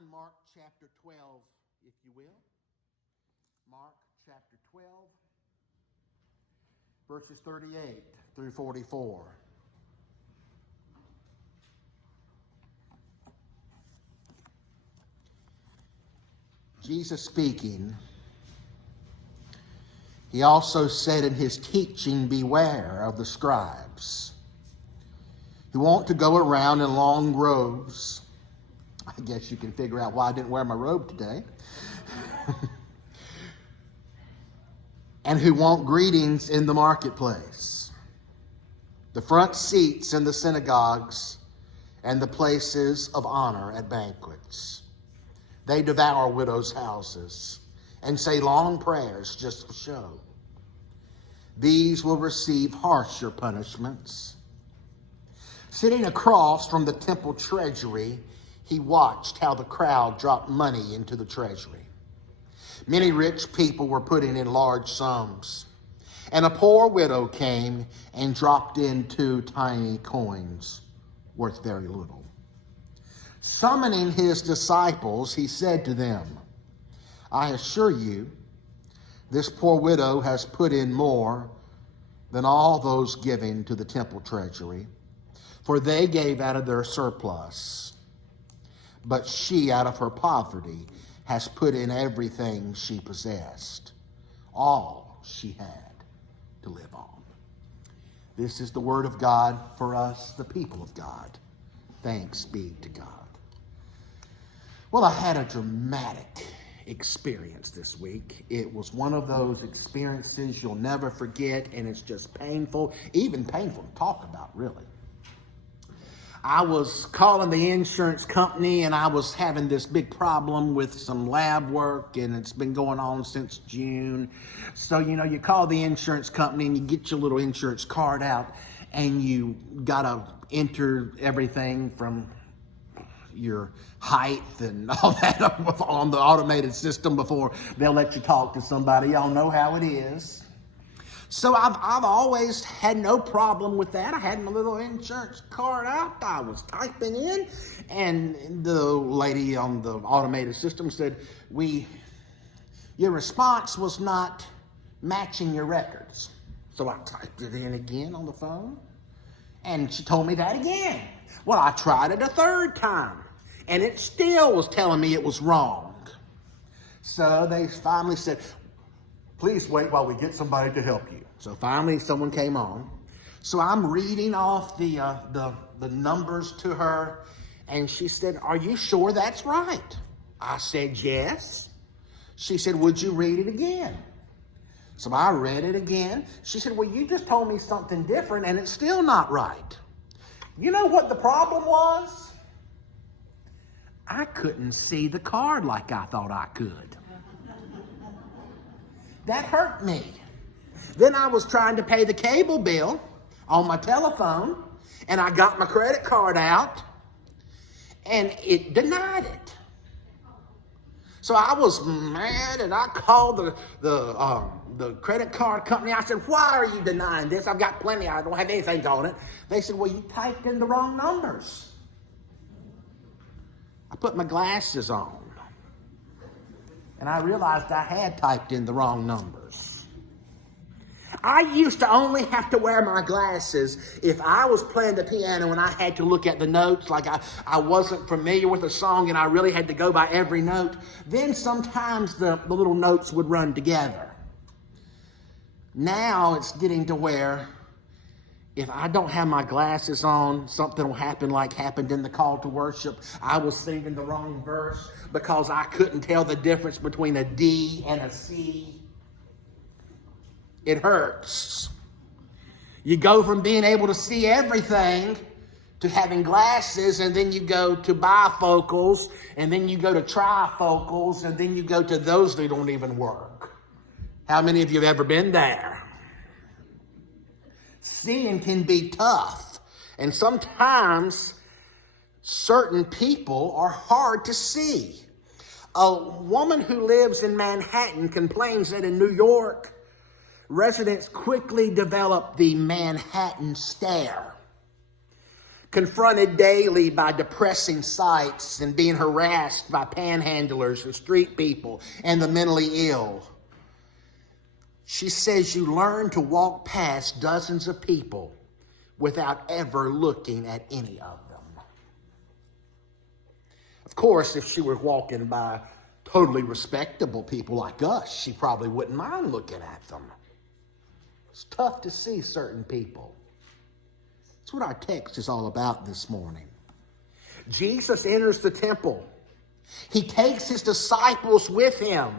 find Mark chapter 12, if you will. Mark chapter 12, verses 38 through 44. Jesus speaking, he also said in his teaching, beware of the scribes who want to go around in long robes. I guess you can figure out why I didn't wear my robe today. And who want greetings in the marketplace, the front seats in the synagogues, and the places of honor at banquets. They devour widows' houses and say long prayers just for show. These will receive harsher punishments. Sitting across from the temple treasury, he watched how the crowd dropped money into the treasury. Many rich people were putting in large sums, and a poor widow came and dropped in 2 tiny coins worth very little. Summoning his disciples, he said to them, I assure you, this poor widow has put in more than all those giving to the temple treasury, for they gave out of their surplus. But she, out of her poverty, has put in everything she possessed, all she had to live on. This is the word of God for us, the people of God. Thanks be to God. Well, I had a dramatic experience this week. It was one of those experiences you'll never forget, and it's just painful, even painful to talk about, really. I was calling the insurance company, and I was having this big problem with some lab work, and it's been going on since June. So, you call the insurance company, and you get your little insurance card out, and you got to enter everything from your height and all that on the automated system before they'll let you talk to somebody. Y'all know how it is. So I've always had no problem with that. I had my little insurance card out. I was typing in, and the lady on the automated system said, your response was not matching your records. So I typed it in again on the phone, and she told me that again. Well, I tried it a third time, and it still was telling me it was wrong. So they finally said, please wait while we get somebody to help you. So finally someone came on. So I'm reading off the numbers to her, and she said, are you sure that's right? I said, yes. She said, would you read it again? So I read it again. She said, well, you just told me something different, and it's still not right. You know what the problem was? I couldn't see the card like I thought I could. That hurt me. Then I was trying to pay the cable bill on my telephone, and I got my credit card out, and it denied it. So I was mad, and I called the credit card company. I said, why are you denying this? I've got plenty. I don't have anything on it. They said, well, you typed in the wrong numbers. I put my glasses on, and I realized I had typed in the wrong numbers. I used to only have to wear my glasses if I was playing the piano and I had to look at the notes, like I wasn't familiar with a song and I really had to go by every note. Then sometimes the little notes would run together. Now it's getting to where if I don't have my glasses on, something will happen like happened in the call to worship. I was singing the wrong verse because I couldn't tell the difference between a D and a C. It hurts. You go from being able to see everything to having glasses, and then you go to bifocals, and then you go to trifocals, and then you go to those that don't even work. How many of you have ever been there? Seeing can be tough, and sometimes certain people are hard to see. A woman who lives in Manhattan complains that in New York, residents quickly develop the Manhattan stare. confronted daily by depressing sights and being harassed by panhandlers and street people and the mentally ill. She says you learn to walk past dozens of people without ever looking at any of them. Of course, if she were walking by totally respectable people like us, she probably wouldn't mind looking at them. It's tough to see certain people. That's what our text is all about this morning. Jesus enters the temple. He takes his disciples with him.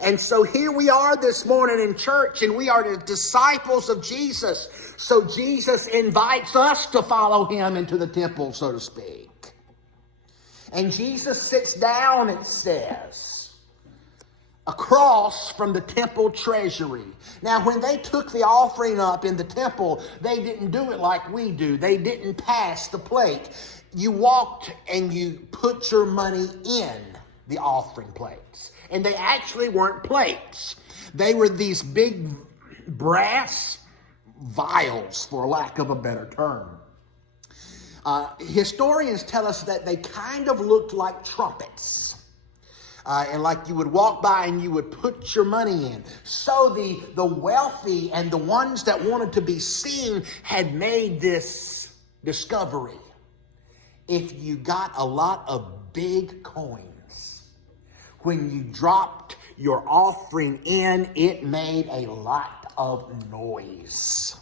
And so here we are this morning in church, and we are the disciples of Jesus. So Jesus invites us to follow him into the temple, so to speak. And Jesus sits down, it says, across from the temple treasury. Now, when they took the offering up in the temple, they didn't do it like we do. They didn't pass the plate. You walked and you put your money in the offering plates. And they actually weren't plates. They were these big brass vials, for lack of a better term. Historians tell us that they kind of looked like trumpets. And like you would walk by and you would put your money in. So the wealthy and the ones that wanted to be seen had made this discovery. If you got a lot of big coins, when you dropped your offering in, it made a lot of noise.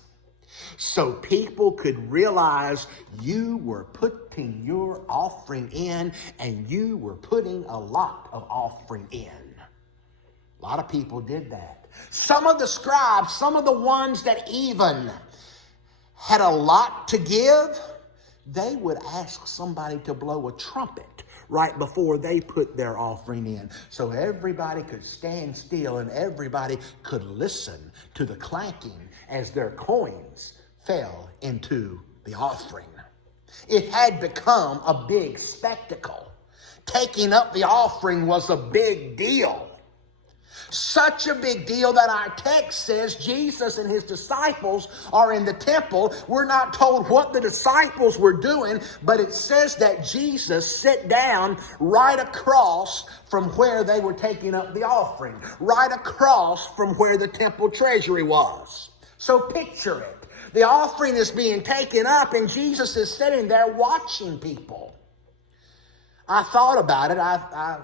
So people could realize you were putting your offering in, and you were putting a lot of offering in. A lot of people did that. Some of the scribes, some of the ones that even had a lot to give, they would ask somebody to blow a trumpet right before they put their offering in. So everybody could stand still and everybody could listen to the clanking as their coins fell into the offering. It had become a big spectacle. Taking up the offering was a big deal. Such a big deal that our text says Jesus and his disciples are in the temple. We're not told what the disciples were doing, but it says that Jesus sat down right across from where they were taking up the offering, right across from where the temple treasury was. So picture it. The offering is being taken up and Jesus is sitting there watching people. I thought about it. I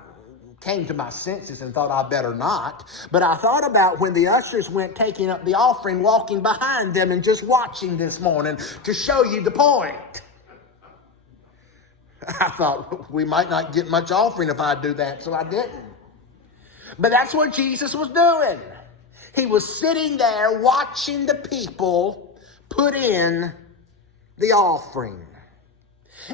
came to my senses and thought I better not. But I thought about when the ushers went taking up the offering, walking behind them and just watching this morning to show you the point. I thought we might not get much offering if I do that, so I didn't. But that's what Jesus was doing. He was sitting there watching the people put in the offering.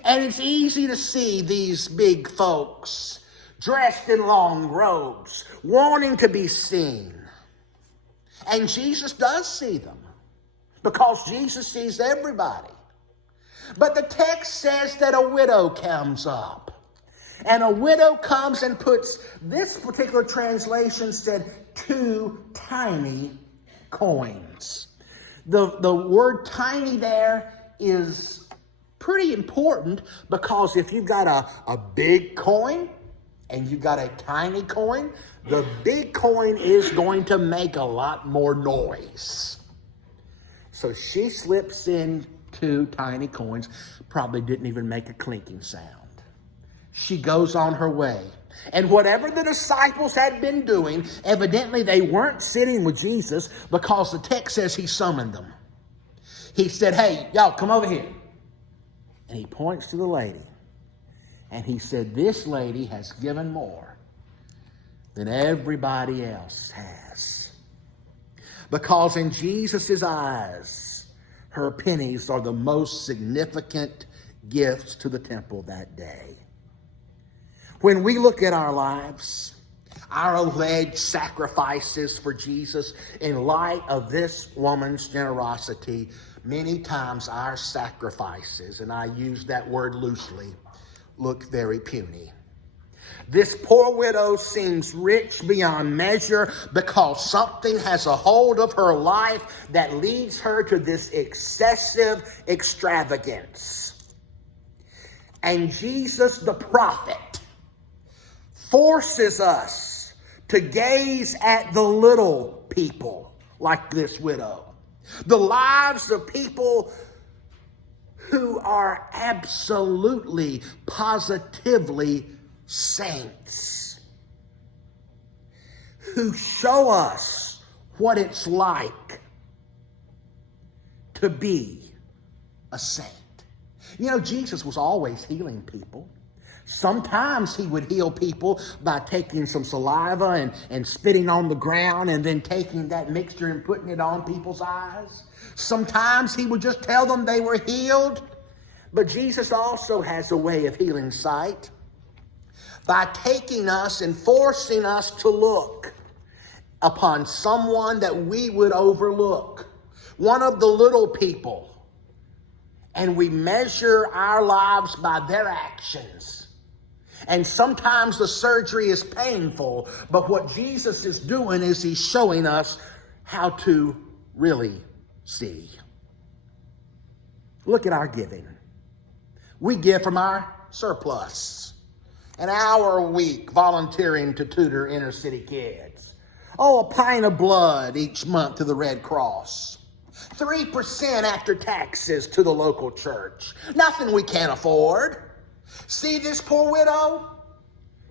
And it's easy to see these big folks dressed in long robes, wanting to be seen. And Jesus does see them, because Jesus sees everybody. But the text says that a widow comes up. And a widow comes and puts, this particular translation said, 2 tiny coins. The word tiny there is pretty important, because if you've got a big coin and you've got a tiny coin, the big coin is going to make a lot more noise. So she slips in 2 tiny coins, probably didn't even make a clinking sound. She goes on her way. And whatever the disciples had been doing, evidently they weren't sitting with Jesus, because the text says he summoned them. He said, "Hey, y'all, come over here." And he points to the lady. And he said, "This lady has given more than everybody else has." Because in Jesus' eyes, her pennies are the most significant gifts to the temple that day. When we look at our lives, our alleged sacrifices for Jesus, in light of this woman's generosity, many times our sacrifices, and I use that word loosely, look very puny. This poor widow seems rich beyond measure because something has a hold of her life that leads her to this excessive extravagance. And Jesus the prophet forces us to gaze at the little people like this widow. The lives of people who are absolutely, positively saints. Who show us what it's like to be a saint. You know, Jesus was always healing people. Sometimes he would heal people by taking some saliva and spitting on the ground and then taking that mixture and putting it on people's eyes. Sometimes he would just tell them they were healed. But Jesus also has a way of healing sight by taking us and forcing us to look upon someone that we would overlook, one of the little people. And we measure our lives by their actions. And sometimes the surgery is painful, but what Jesus is doing is he's showing us how to really see. Look at our giving. We give from our surplus. An hour a week volunteering to tutor inner city kids. Oh, a pint of blood each month to the Red Cross. 3% after taxes to the local church. Nothing we can't afford. See this poor widow?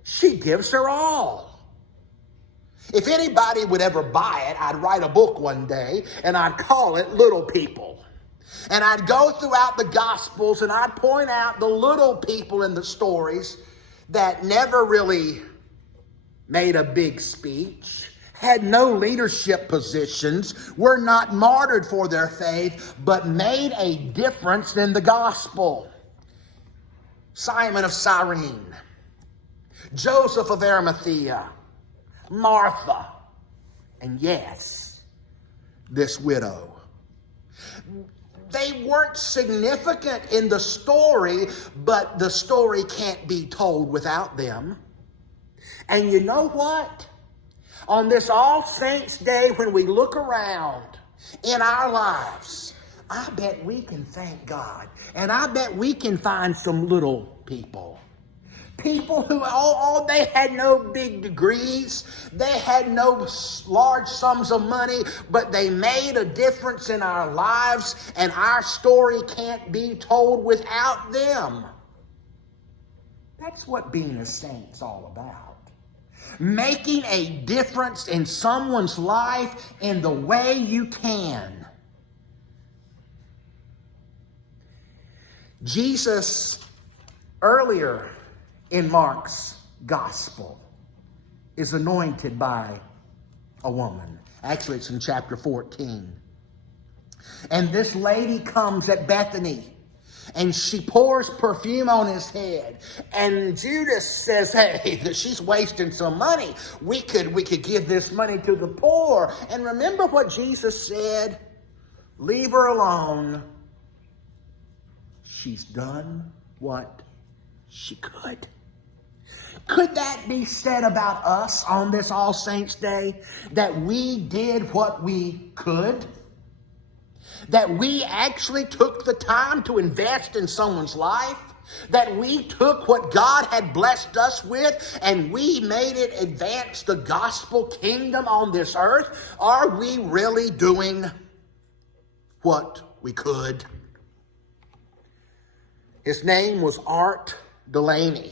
She gives her all. If anybody would ever buy it, I'd write a book one day and I'd call it Little People. And I'd go throughout the Gospels and I'd point out the little people in the stories that never really made a big speech, had no leadership positions, were not martyred for their faith, but made a difference in the gospel. Simon of Cyrene, Joseph of Arimathea, Martha, and yes, this widow. They weren't significant in the story, but the story can't be told without them. And you know what? On this All Saints Day, when we look around in our lives, I bet we can thank God. And I bet we can find some little people. People who, they had no big degrees. They had no large sums of money, but they made a difference in our lives, and our story can't be told without them. That's what being a saint's all about. Making a difference in someone's life in the way you can. Jesus, earlier in Mark's gospel, is anointed by a woman. Actually, it's in chapter 14. And this lady comes at Bethany, and she pours perfume on his head. And Judas says, hey, she's wasting some money. We could give this money to the poor. And remember what Jesus said? Leave her alone. She's done what she could. Could that be said about us on this All Saints Day? That we did what we could? That we actually took the time to invest in someone's life? That we took what God had blessed us with and we made it advance the gospel kingdom on this earth? Are we really doing what we could? His name was Art Delaney.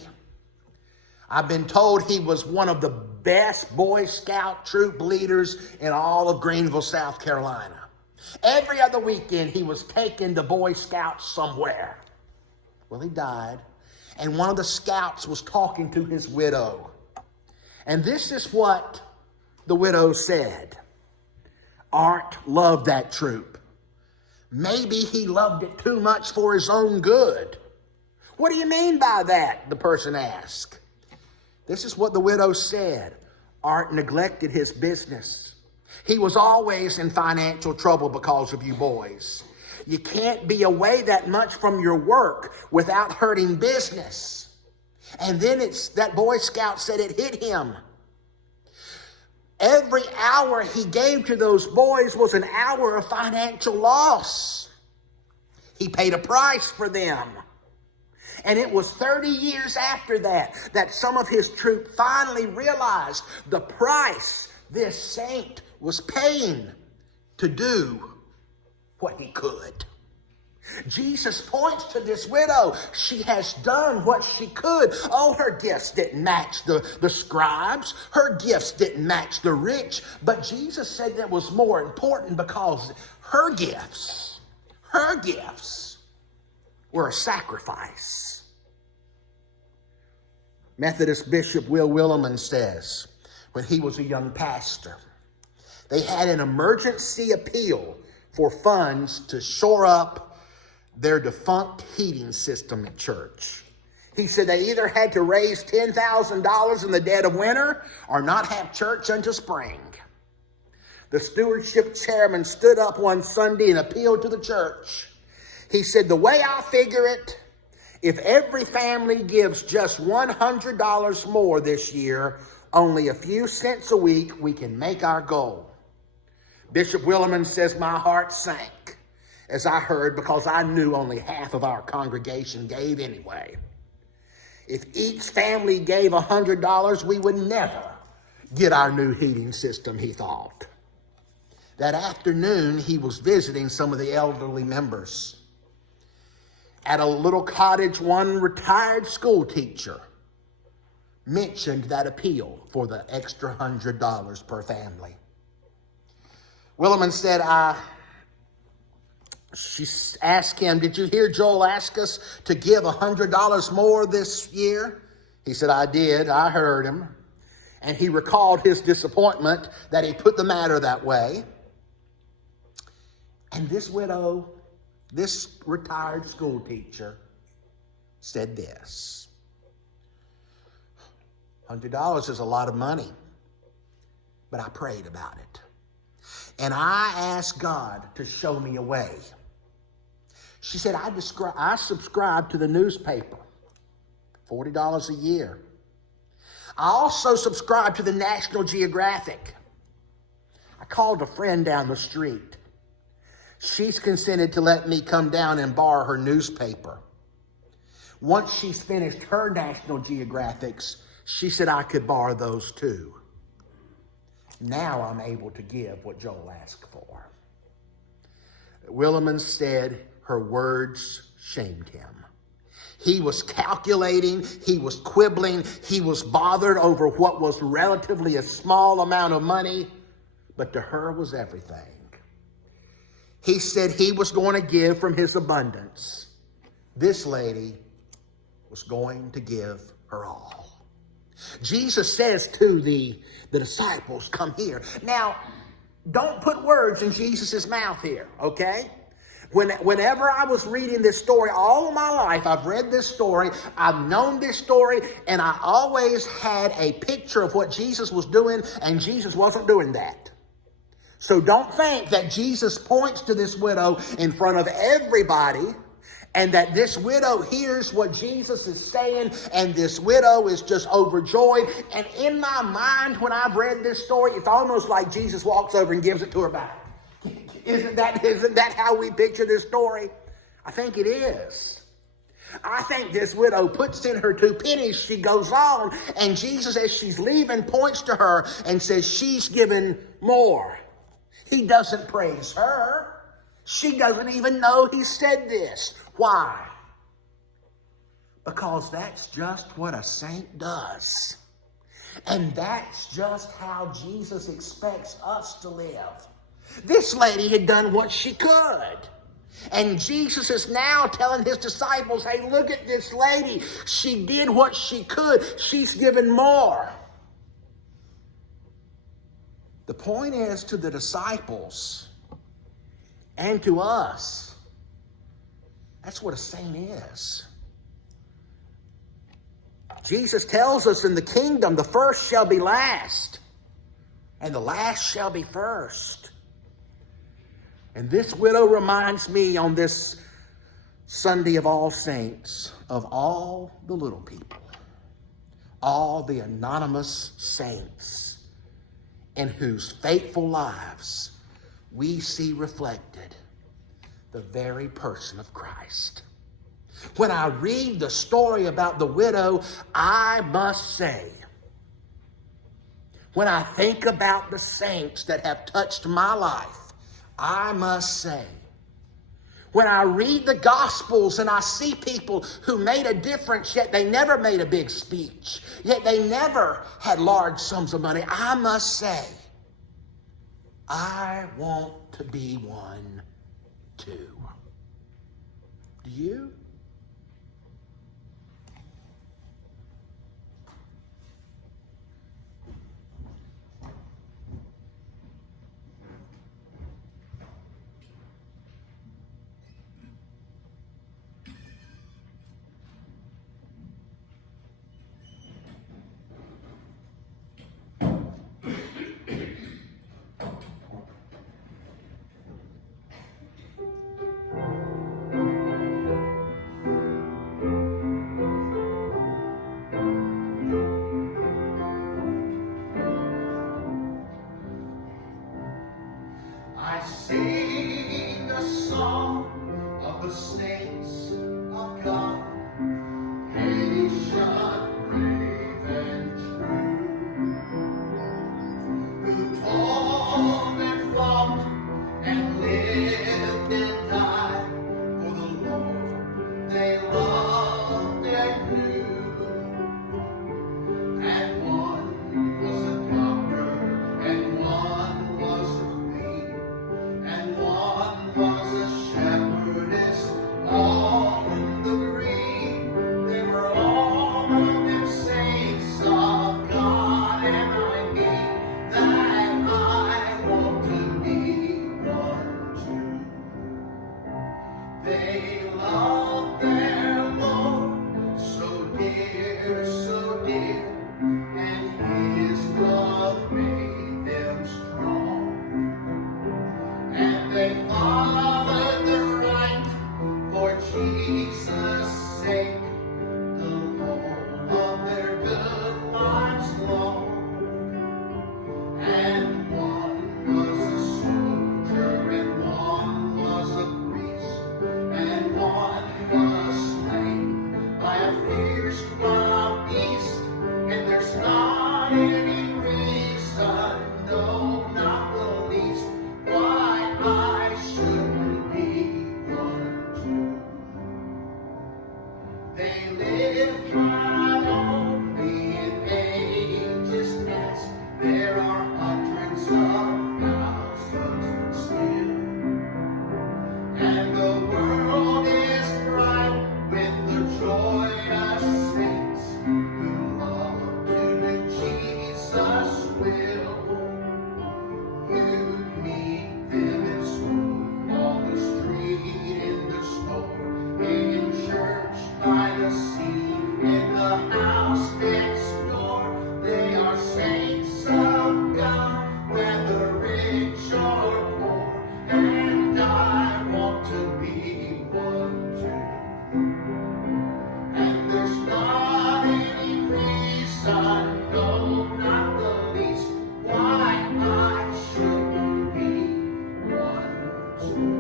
I've been told he was one of the best Boy Scout troop leaders in all of Greenville, South Carolina. Every other weekend he was taking the Boy Scouts somewhere. Well, he died, and one of the scouts was talking to his widow. And this is what the widow said. Art loved that troop. Maybe he loved it too much for his own good. What do you mean by that? The person asked. This is what the widow said. Art neglected his business. He was always in financial trouble because of you boys. You can't be away that much from your work without hurting business. And then that Boy Scout said it hit him. Every hour he gave to those boys was an hour of financial loss. He paid a price for them. And it was 30 years after that that some of his troop finally realized the price this saint was paying to do what he could. Jesus points to this widow. She has done what she could. Oh, her gifts didn't match the scribes. Her gifts didn't match the rich. But Jesus said that was more important because her gifts were a sacrifice. Methodist Bishop Will Willimon says, when he was a young pastor, they had an emergency appeal for funds to shore up their defunct heating system at church. He said they either had to raise $10,000 in the dead of winter or not have church until spring. The stewardship chairman stood up one Sunday and appealed to the church. He said, the way I figure it, if every family gives just $100 more this year, only a few cents a week, we can make our goal. Bishop Willimon says, my heart sank as I heard, because I knew only half of our congregation gave anyway. If each family gave $100, we would never get our new heating system, he thought. That afternoon, he was visiting some of the elderly members. At a little cottage, one retired school teacher mentioned that appeal for the extra $100 per family. Willimon said, she asked him, did you hear Joel ask us to give $100 more this year? He said, I did. I heard him. And he recalled his disappointment that he put the matter that way. And this widow, this retired school teacher, said this: $100 is a lot of money, but I prayed about it. And I asked God to show me a way. She said, I subscribe to the newspaper, $40 a year. I also subscribe to the National Geographic. I called a friend down the street. She's consented to let me come down and borrow her newspaper. Once she's finished her National Geographics, she said I could borrow those too. Now I'm able to give what Joel asked for. Willimon said her words shamed him. He was calculating, he was quibbling, he was bothered over what was relatively a small amount of money, but to her was everything. He said he was going to give from his abundance. This lady was going to give her all. Jesus says to the disciples, come here. Now, don't put words in Jesus' mouth here, okay? Whenever I was reading this story, all of my life, I've read this story, I've known this story, and I always had a picture of what Jesus was doing, and Jesus wasn't doing that. So don't think that Jesus points to this widow in front of everybody, and that this widow hears what Jesus is saying, and this widow is just overjoyed. And in my mind, when I've read this story, it's almost like Jesus walks over and gives it to her back. Isn't that how we picture this story? I think it is. I think this widow puts in her 2 pennies. She goes on, and Jesus, as she's leaving, points to her and says she's given more. He doesn't praise her. She doesn't even know he said this. Why? Because that's just what a saint does. And that's just how Jesus expects us to live. This lady had done what she could. And Jesus is now telling his disciples, hey, look at this lady. She did what she could. She's given more. The point is, to the disciples and to us, that's what a saint is. Jesus tells us in the kingdom, the first shall be last, and the last shall be first. And this widow reminds me on this Sunday of All Saints of all the little people, all the anonymous saints in whose faithful lives we see reflected the very person of Christ. When I read the story about the widow, I must say, when I think about the saints that have touched my life, I must say, when I read the Gospels and I see people who made a difference, yet they never made a big speech, yet they never had large sums of money, I must say, I want to be one too. Do you? I sing a song of the saints of God, patient, brave, and true, who toiled and fought and lived and died for the Lord they loved and knew. And one was a doctor, and one was a queen, and one was a shepherdess, all in the green. They were all of them saints of God, and I mean that I want to be one too. They loved their Lord so dear, so dear, and His love made them strong. And they followed the right for Jesus' sake, the whole of their good lives long. And one was a soldier, and one was a priest, and one was slain by a fierce wild beast. And there's not any reason, no, not the least, why I shouldn't be one too. They lived not only in ages past, there are hundreds of thousands still. And the world is bright with the joyous saints who love to do Jesus' will. You meet them in school, on the street, in the store, in church, by the sea, in the house next door. They are saints of God, whether rich or poor, and I want to be one too. And there's not any reason, no, not the least, why I shouldn't be one too.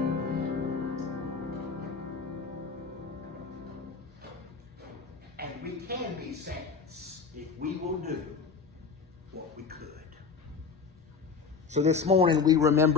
And we can be saints if we will do what we could. So this morning we remember